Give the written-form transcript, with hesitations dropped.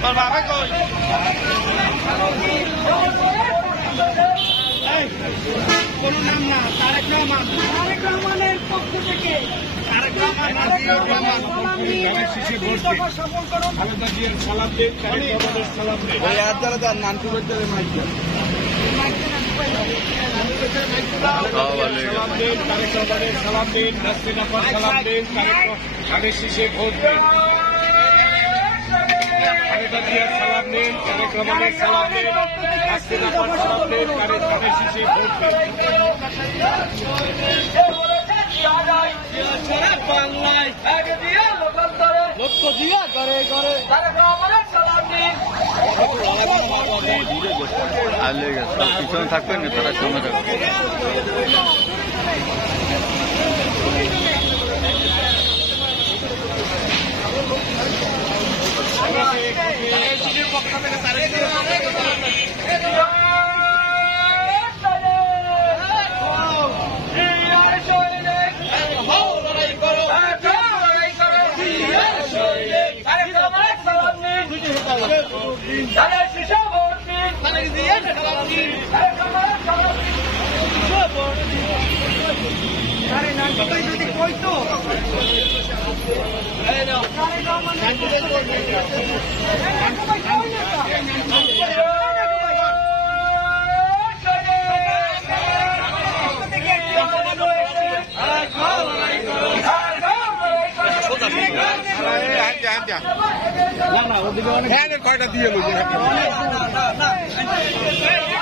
তোর বাবা কই কোন নাম না তারেক রহমানের পক্ষ থেকে ভোট সালাম দিন তারেক রহমানের সালাম দিন হাসিনা সালাম দিন তারেক শীষে ভোট বাংলায় লক্ষ দিয়া করে করে পিছনে থাকবেন তারা সামনে থাকবে কয়টা দিয়ে